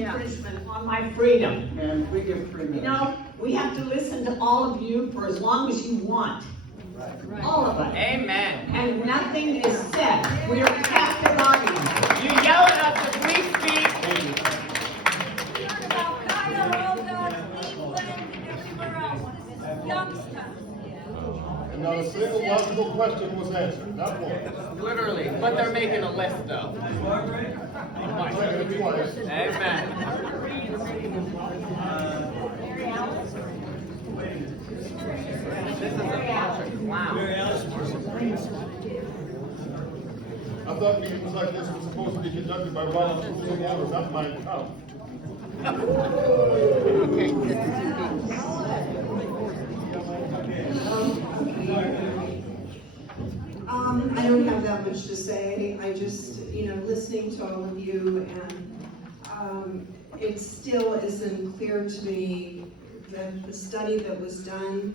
infringement on my freedom. And we give 3 minutes. You know, we have to listen to all of you for as long as you want. Right. All of us. Amen. And nothing is said. We are captive audience. You yell at us if we speak. Thank you. Youngstown. And not a single logical question was answered, not one. Literally, but they're making a list though. I'm saying it twice. Amen. This is a bunch of clowns. I thought meetings like this were supposed to be conducted by Robert's Rules of Order, not my count. I don't have that much to say. I just, listening to all of you, and it still isn't clear to me that the study that was done,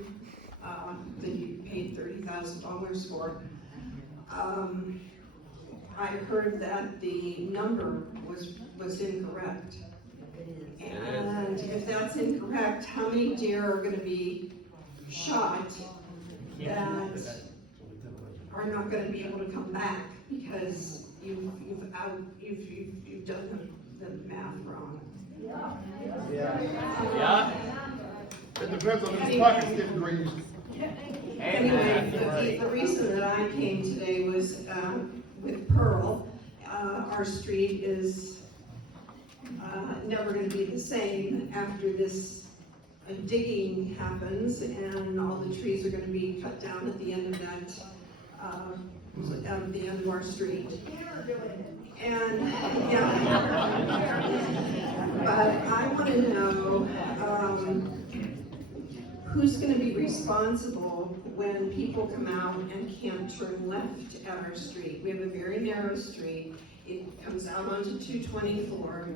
that you paid $30,000 for, I heard that the number was incorrect. And if that's incorrect, how many deer are going to be shot that are not going to be able to come back because you've done the math wrong? Yeah. It depends on whose pockets get greased. Anyway, the reason that I came today was with Pearl. Our street is never going to be the same after this digging happens, and all the trees are going to be cut down at the end of that, at the end of our street. And yeah, but I want to know who's going to be responsible when people come out and can't turn left at our street. We have a very narrow street. It comes out onto 224,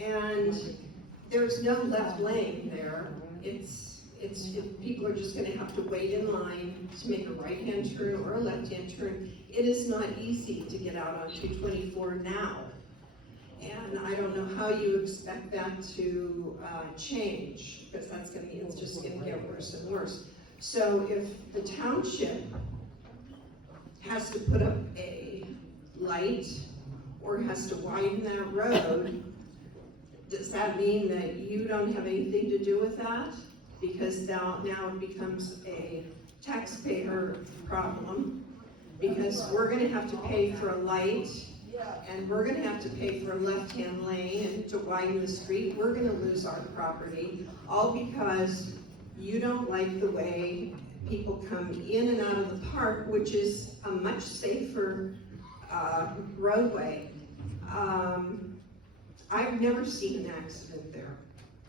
and there's no left lane there. People are just going to have to wait in line to make a right-hand turn or a left-hand turn. It is not easy to get out on 224 now. And I don't know how you expect that to change, because it's just going to get worse and worse. So if the township has to put up a light or has to widen that road, does that mean that you don't have anything to do with that? Because now it becomes a taxpayer problem, because we're going to have to pay for a light, and we're going to have to pay for a left-hand lane, and to widen the street, we're going to lose our property, all because you don't like the way people come in and out of the park, which is a much safer roadway. I've never seen an accident there.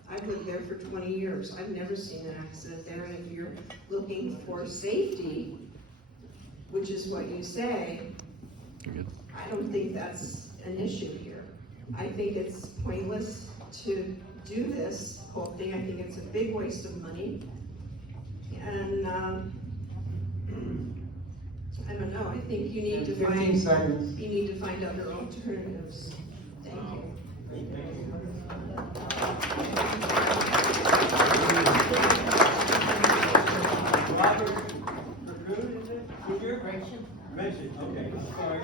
I've lived there for 20 years. I've never seen an accident there, and if you're looking for safety, which is what you say, I don't think that's an issue here. I think it's pointless to do this whole thing. I think it's a big waste of money. And I don't know, I think you need to 15 seconds. You need to find other alternatives. Thank you. Robert Recruit, is it? Richard, okay, sorry.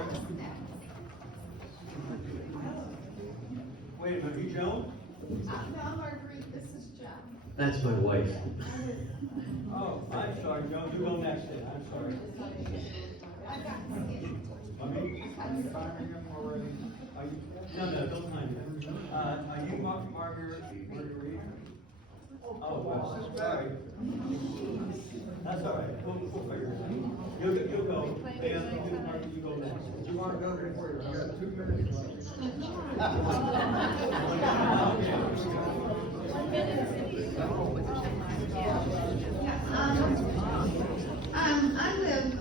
Wait a minute, you Joan? No, I'm Marguerite, this is John. That's my wife. Oh, I'm sorry, Joan, you go next then, I'm sorry. No, don't mind me. Are you Marguerite? Oh, well, sorry. That's all right, we'll figure it out. You'll go, Dan, you go next. You want to go before you got 2 minutes left. I live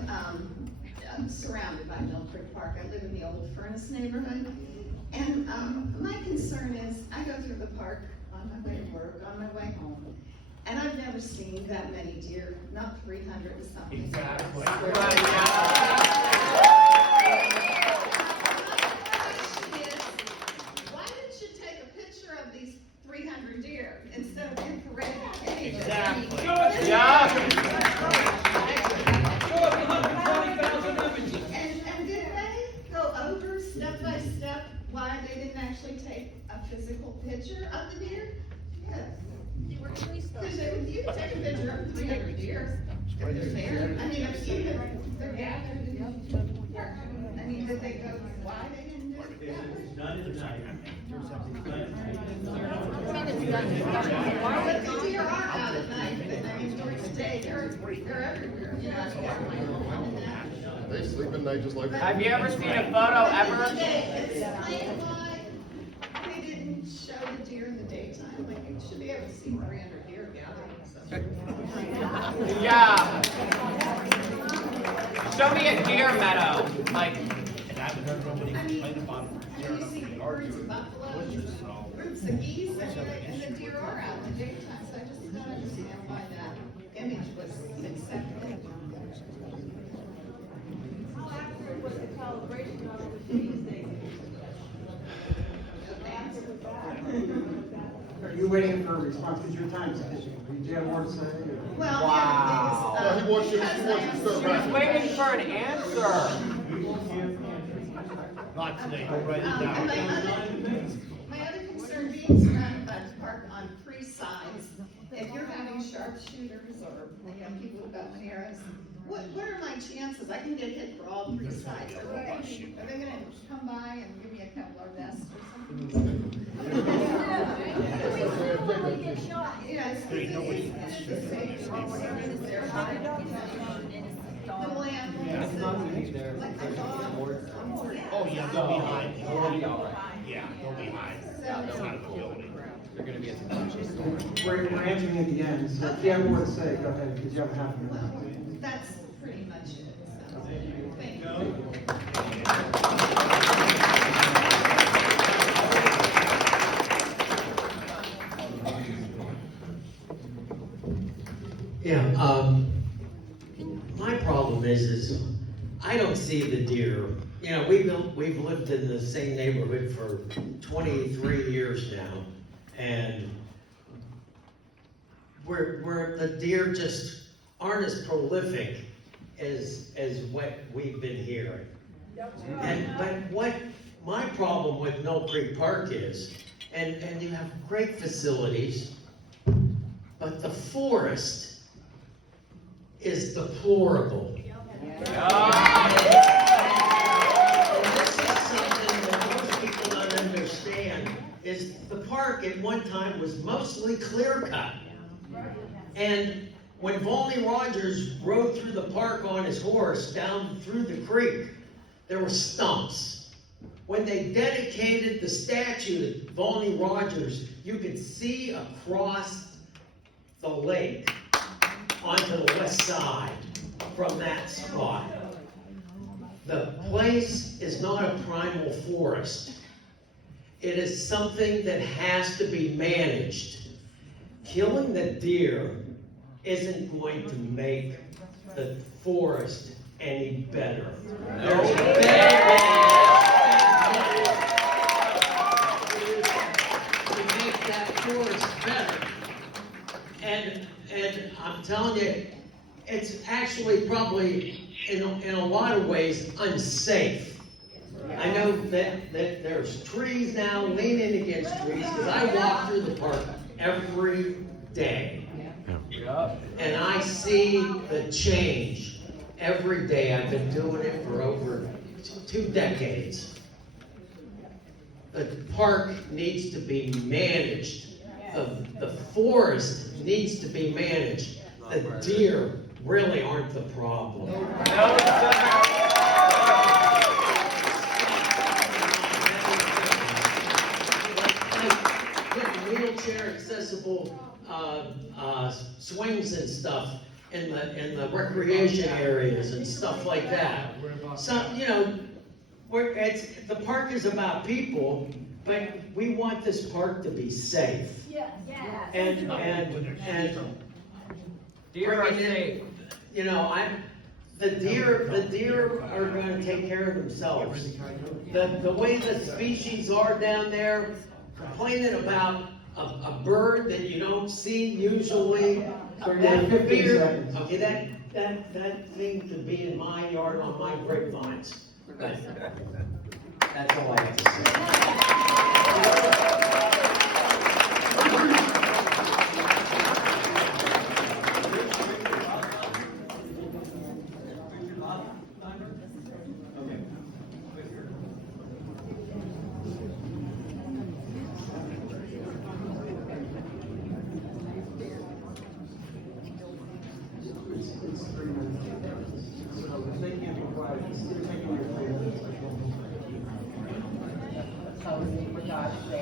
I'm surrounded by Mill Creek Park. I live in the old Furnace neighborhood. And my concern is I go through the park on my way to work, on my way home, and I've never seen that many deer, not 300 or something. Exactly. Why didn't you take a picture physical picture of the deer? Yes. Because if you could take a picture of 300 deer, if they're there, I mean, if even if they're gathered in the park, I mean, did they go, why they didn't do it that way? It's done at night. But the deer are out at night, but I mean, during the day, they're everywhere, you know, I've got my home and that. They sleep at night just like. Have you ever seen a photo ever? Explain why they didn't show the deer in the daytime, like, you should be able to see 300 deer gathering. Yeah. Show me a deer meadow, like, I mean, have you seen birds, buffalo, groups of geese, and the deer are out in the daytime, so I just don't understand why that image was accepted. How accurate was the calibration on all the trees they? Are you waiting for a response? Because your time is sufficient. Do you have more to say? or- Well, the other thing is, He wants you to start rapping. waiting for an answer. Not today, I'll write it And down. my other concern, being surrounded by the park on 3 sides, if you're having sharpshooters or, you know, people with bow and arrows, what are my chances? I can get hit for all 3 sides. Are they gonna come by and give me a Kevlar vest or something? Yeah, it's a safe concern. Is there little animals, like the dogs? Oh, yeah, they'll be high. Yeah, they'll be high. We're answering at the end, so if you have more to say, go ahead, because you have half a minute. That's pretty much it, so, thank you. Yeah, my problem is I don't see the deer. You know, we've lived in the same neighborhood for 23 years now, and where the deer just aren't as prolific as what we've been hearing. But what my problem with Mill Creek Park is, and you have great facilities, but the forest is deplorable. And this is something that most people don't understand, is the park at one time was mostly clear cut. And when Volney Rogers rode through the park on his horse down through the creek, there were stumps. When they dedicated the statue to Volney Rogers, you could see across the lake onto the west side from that spot. The place is not a primal forest. It is something that has to be managed. Killing the deer isn't going to make the forest any better. There's better ways to make that forest better. And I'm telling you, it's actually probably in a lot of ways unsafe. I know that there's trees now leaning against trees, because I walk through the park every day. And I see the change every day. I've been doing it for over 2 decades. The park needs to be managed. The forest needs to be managed. The deer really aren't the problem. Wheelchair accessible swings and stuff in the recreation areas and stuff like that. So, you know, the park is about people, but we want this park to be safe. Yes. And Deer are bringing in, safe. you know, the deer are going to take care of themselves. The way the species are down there, complaining about a bird that you don't see usually, or that 15 deer, seconds. okay, that thing could be in my yard on my grapevines. But that's all I have to say.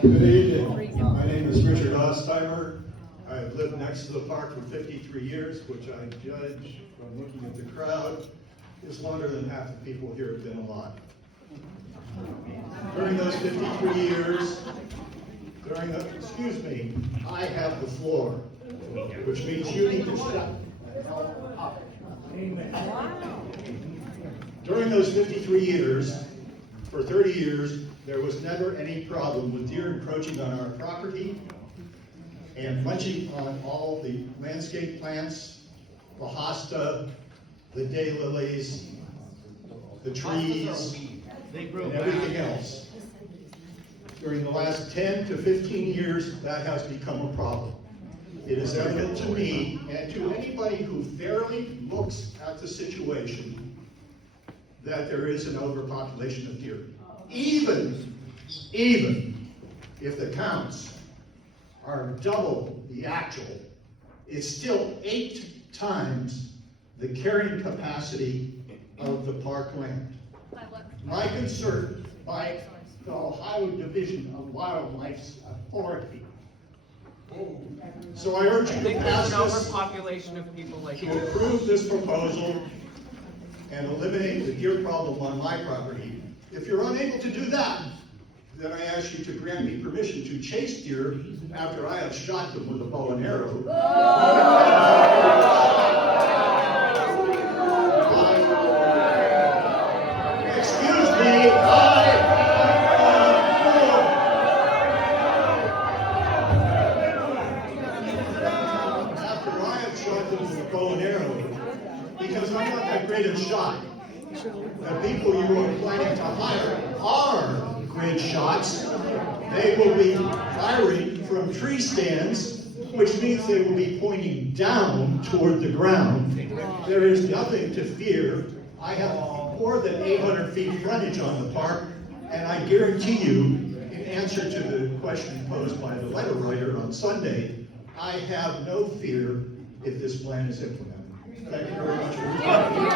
Good evening. My name is Richard Ostheimer. I've lived next to the park for 53 years, which I judge from looking at the crowd is longer than half the people here have been alive. During those 53 years, I have the floor, which means you need to shut the hell up. During those 53 years, for 30 years, there was never any problem with deer encroaching on our property and munching on all the landscape plants, the hosta, the daylilies, the trees, and everything else. During the last 10 to 15 years, that has become a problem. It is evident to me and to anybody who fairly looks at the situation that there is an overpopulation of deer. Even if the counts are double the actual, it's still 8 times the carrying capacity of the park land. My concern by the Ohio Division of Wildlife's Authority. So I urge I you to think pass there's an this, overpopulation of people like to you. approve this proposal and eliminate the deer problem on my property. If you're unable to do that, then I ask you to grant me permission to chase deer after I have shot them with a bow and arrow. Excuse me, after I have shot them with a bow and arrow, because I'm not that great a shot. The people you are planning to hire are great shots. They will be firing from tree stands, which means they will be pointing down toward the ground. There is nothing to fear. I have more than 800 feet frontage on the park, and I guarantee you, in answer to the question posed by the letter writer on Sunday, I have no fear if this plan is implemented. Thank you very much for your time.